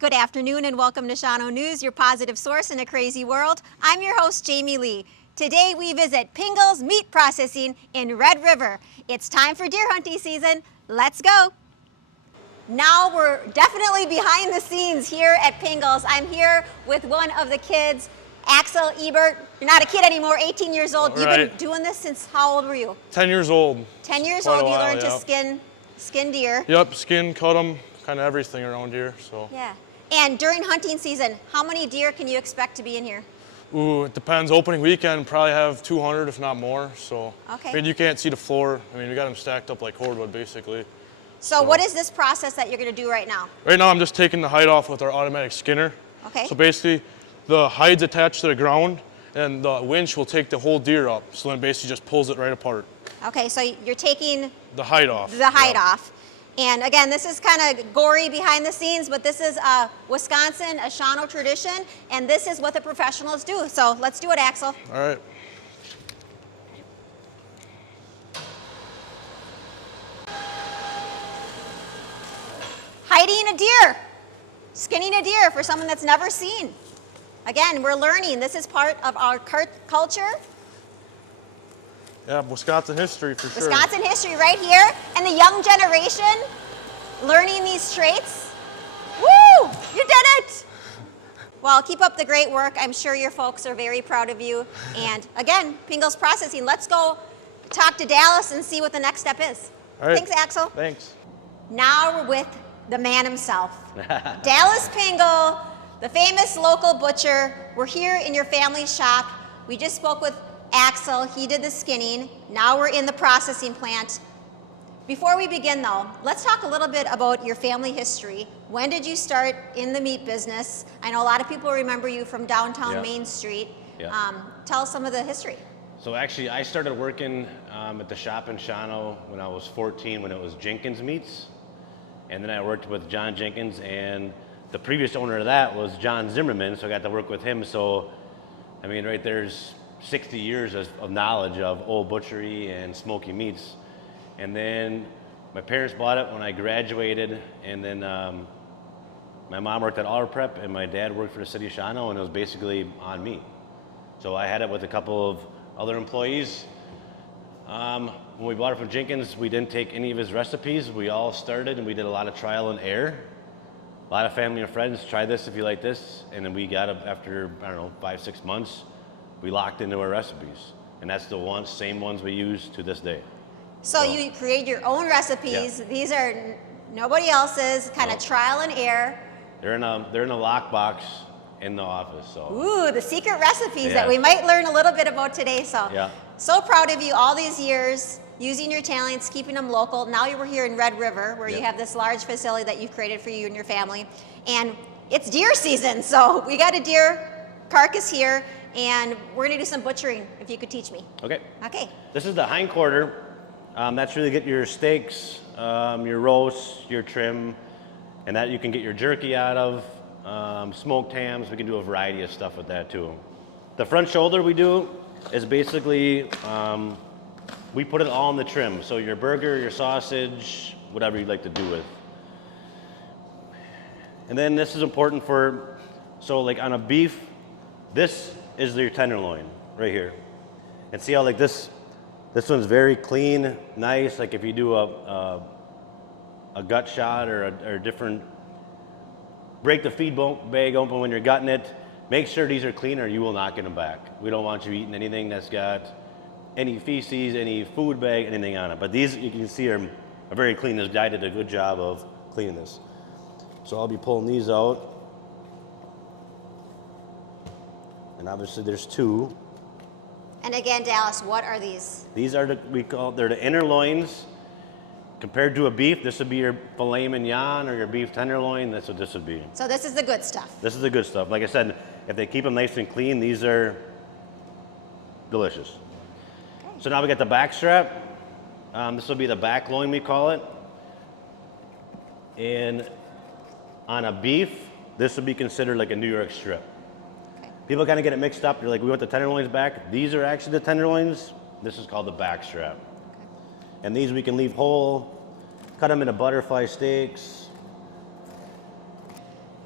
Good afternoon and welcome to Shawano News, your positive source in a crazy world. I'm your host, Jaime Lee. Today we visit Pingle's Meat Processing in Red River. It's time for deer hunting season. Let's go. Now we're definitely behind the scenes here at Pingle's. I'm here with one of the kids, Axel Ebert. You're not a kid anymore, 18 years old. Right. You've been doing this since how old were you? 10 years old. 10 years Quite a old, you while, learned to yep. skin deer. Yep, skin, cut them, kind of everything around here. So. Yeah. And during hunting season, how many deer can you expect to be in here? Ooh, it depends. Opening weekend, probably have 200, if not more. So. Okay. I mean, you can't see the floor. I mean, we got them stacked up like cordwood, basically. So what is this process that you're going to do right now? Right now, I'm just taking the hide off with our automatic skinner. Okay. So basically, the hide's attached to the ground, and the winch will take the whole deer up. So then it basically just pulls it right apart. Okay, so you're taking The hide off. the hide off. And again, this is kind of gory behind the scenes, but this is a Wisconsin, a Shawano tradition, and this is what the professionals do. So let's do it, Axel. All right. Hiding a deer, skinning a deer for someone that's never seen. Again, we're learning. This is part of our culture. Yeah, Wisconsin history for sure. Wisconsin history right here, and the young generation learning these traits. Woo! You did it! Well, keep up the great work. I'm sure your folks are very proud of you. And again, Pingle's Processing. Let's go talk to Dallas and see what the next step is. All right. Thanks, Axel. Thanks. Now we're with the man himself, Dallas Pingle, the famous local butcher. We're here in your family shop. We just spoke with Axel. He did the skinning. Now we're in the processing plant. Before we begin though, let's talk a little bit about your family history. When did you start in the meat business? I know a lot of people remember you from downtown Main Street. Tell us some of the history. So actually, I started working at the shop in Shawano when I was 14, when it was Jenkins Meats. And then I worked with John Jenkins, and the previous owner of that was John Zimmerman, so I got to work with him. So, I mean, right there's 60 years of knowledge of old butchery and smoky meats. And then my parents bought it when I graduated, and then my mom worked at Auto Prep, and my dad worked for the city of Shawano, and it was basically on me. So I had it with a couple of other employees. When we bought it from Jenkins, we didn't take any of his recipes. We all started, and we did a lot of trial and error. A lot of family and friends, try this if you like this. And then we got it after, I don't know, 5-6 months, we locked into our recipes. And that's the same ones we use to this day. So you create your own recipes. Yeah. These are nobody else's, kind of trial and error. They're in a lockbox in the office. So. Ooh, the secret recipes that we might learn a little bit about today. So proud of you all these years, using your talents, keeping them local. Now you're here in Red River, where you have this large facility that you've created for you and your family. And it's deer season, so we got a deer carcass here, and we're gonna do some butchering, if you could teach me. Okay. Okay. This is the hind quarter. That's really get your steaks, your roasts, your trim, and that you can get your jerky out of, smoked hams. We can do a variety of stuff with that too. The front shoulder we do is basically, we put it all in the trim. So your burger, your sausage, whatever you'd like to do with. And then this is important so like on a beef, this is your tenderloin right here. And see how like this one's very clean, nice. Like if you do a gut shot or a different, break the feed bag open when you're gutting it. Make sure these are clean or you will not get them back. We don't want you eating anything that's got any feces, any food bag, anything on it. But these, you can see, are very clean. This guy did a good job of cleaning this. So I'll be pulling these out. And obviously there's two. And again, Dallas, what are these? These are they're the inner loins. Compared to a beef, this would be your filet mignon or your beef tenderloin. That's what this would be. So this is the good stuff. This is the good stuff. Like I said, if they keep them nice and clean, these are delicious. Okay. So now we got the back strap. This will be the back loin, we call it. And on a beef, this would be considered like a New York strip. Okay. People kind of get it mixed up. They're like, we want the tenderloins back. These are actually the tenderloins. This is called the back strap. And these we can leave whole, cut them into butterfly steaks.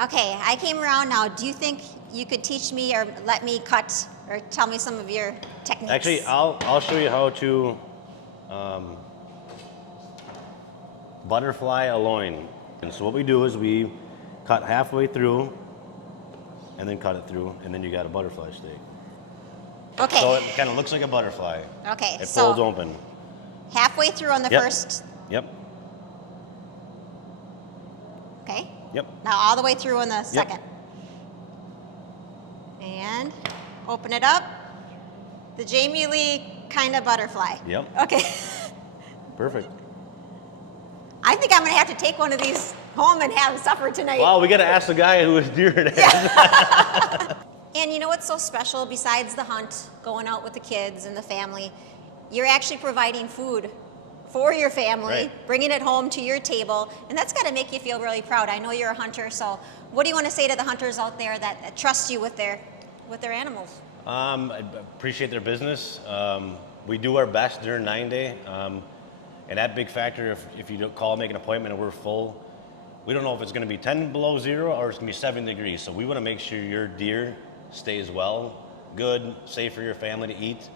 Okay, I came around now. Do you think you could teach me or let me cut or tell me some of your techniques? Actually, I'll show you how to butterfly a loin. And so what we do is we cut halfway through and then cut it through, and then you got a butterfly steak. Okay. So it kind of looks like a butterfly. Okay, It so folds open. halfway through on the Yep. first. Yep. Okay. Yep. Now all the way through on the second. And open it up. The Jaime Lee kind of butterfly. Yep. Okay. Perfect. I think I'm going to have to take one of these home and have supper tonight. Wow, we got to ask the guy who was deer it. And you know what's so special besides the hunt, going out with the kids and the family? You're actually providing food for your family, Right. bringing it home to your table, and that's got to make you feel really proud. I know you're a hunter, so what do you want to say to the hunters out there that trust you with their animals? I appreciate their business. We do our best during 9-day. And that big factor, if you don't call, make an appointment and we're full, we don't know if it's going to be 10 below zero or it's going to be 7 degrees. So we want to make sure your deer stays well, good, safe for your family to eat.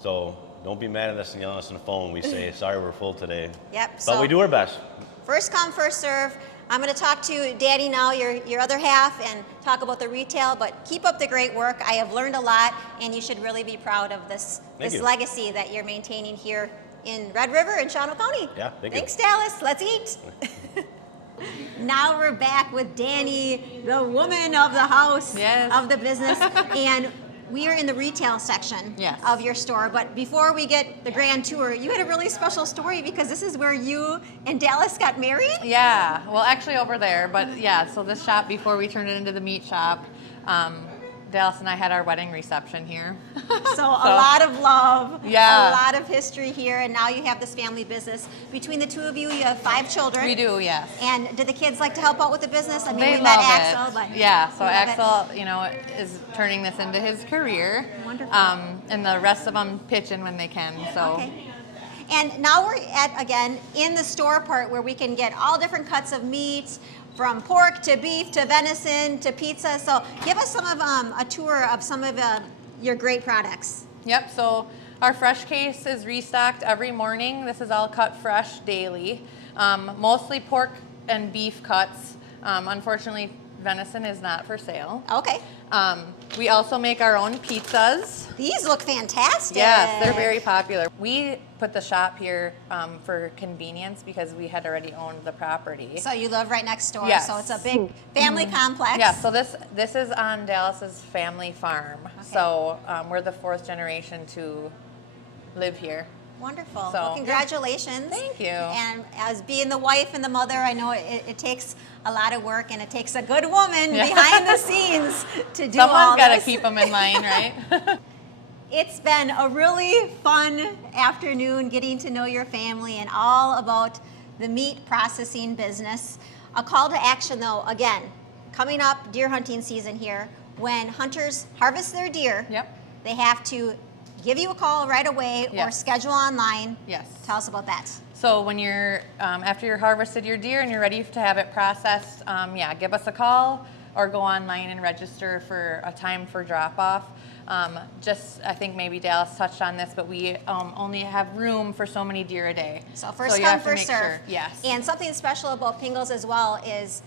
So don't be mad at us and yell at us on the phone. We say, sorry, we're full today. Yep. But So we do our best. first come, first serve. I'm going to talk to Daddy now, your other half, and talk about the retail, but keep up the great work. I have learned a lot, and you should really be proud of this Thank you. legacy that you're maintaining here in Red River and Shawano County. Yeah, thank you. Thanks, Dallas. Let's eat. Now we're back with Danny, the woman of the house, Yes. of the business, and we are in the retail section Yes. of your store. But before we get the grand tour, you had a really special story because this is where you and Dallas got married. Yeah, well, actually over there, but yeah, so this shop, before we turned it into the meat shop, Dallas and I had our wedding reception here. So a lot of love, Yeah. a lot of history here, and now you have this family business. Between the two of you, you have 5 children. We do, yes. And do the kids like to help out with the business? I mean, They we met love Axel, it. but Yeah, so we love it. Axel, is turning this into his career. Wonderful. And the rest of them pitch in when they can, so. Okay. And now we're again, in the store part where we can get all different cuts of meats, from pork to beef to venison to pizza. So give us some of a tour of some of your great products. Yep, so our fresh case is restocked every morning. This is all cut fresh daily. Mostly pork and beef cuts. Unfortunately, venison is not for sale. Okay. We also make our own pizzas. These look fantastic. Yes, they're very popular. We put the shop here for convenience because we had already owned the property. So you live right next door. Yes. So it's a big family complex. Yeah, so this is on Dallas's family farm. So we're the 4th generation to live here. Wonderful. So, Well, yeah. congratulations. Thank you. And as being the wife and the mother, I know it takes a lot of work, and it takes a good woman Yeah. behind the scenes to do all Someone's got to this. keep them in line, right? It's been a really fun afternoon getting to know your family and all about the meat processing business. A call to action, though, again, coming up deer hunting season here. When hunters harvest their deer, Yep. they have to give you a call right away or Yes. schedule online. Yes. Tell us about that. So when you're, after you're harvested your deer and you're ready to have it processed, give us a call or go online and register for a time for drop off. I think maybe Dallas touched on this, but we only have room for so many deer a day. So first you come, have to first make serve. sure. Yes. And something special about Pingles as well is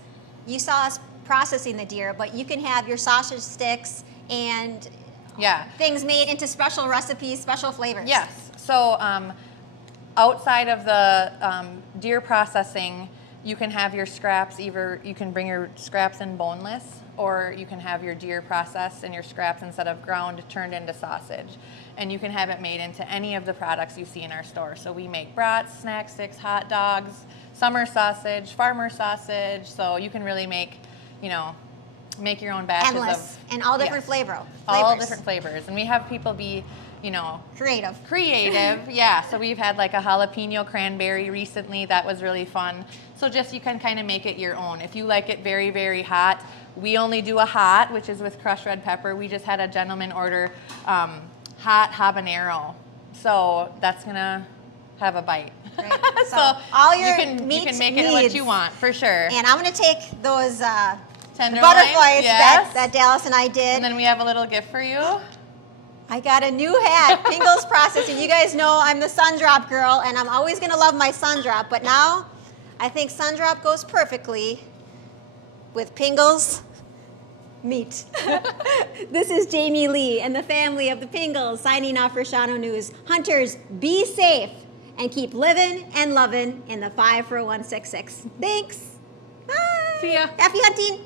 you saw us processing the deer, but you can have your sausage sticks and Yeah. things made into special recipes, special flavors. Yes. So outside of the deer processing, you can have your scraps. Either you can bring your scraps in boneless, or you can have your deer processed and your scraps, instead of ground, turned into sausage. And you can have it made into any of the products you see in our store. So we make brats, snack sticks, hot dogs, summer sausage, farmer sausage. So you can really make your own batches Endless. of And all different yes, flavors. all different flavors. And we have people be, Creative. creative. Yeah, so we've had like a jalapeno cranberry recently. That was really fun. So just you can kind of make it your own. If you like it very, very hot, we only do a hot, which is with crushed red pepper. We just had a gentleman order hot habanero. So that's going to have a bite. Great. So all your you can meat make it what needs. you want, for sure. And I'm going to take those Tenderloin. Butterflies Yes. that Dallas and I did. And then we have a little gift for you. I got a new hat, Pingle's Processing. You guys know I'm the Sundrop girl, and I'm always gonna love my Sundrop, but now I think Sundrop goes perfectly with Pingle's meat. This is Jaime Lee and the family of the Pingles signing off for Shawano News. Hunters, be safe and keep living and loving in the 54166. Thanks. Bye. See ya. Happy hunting.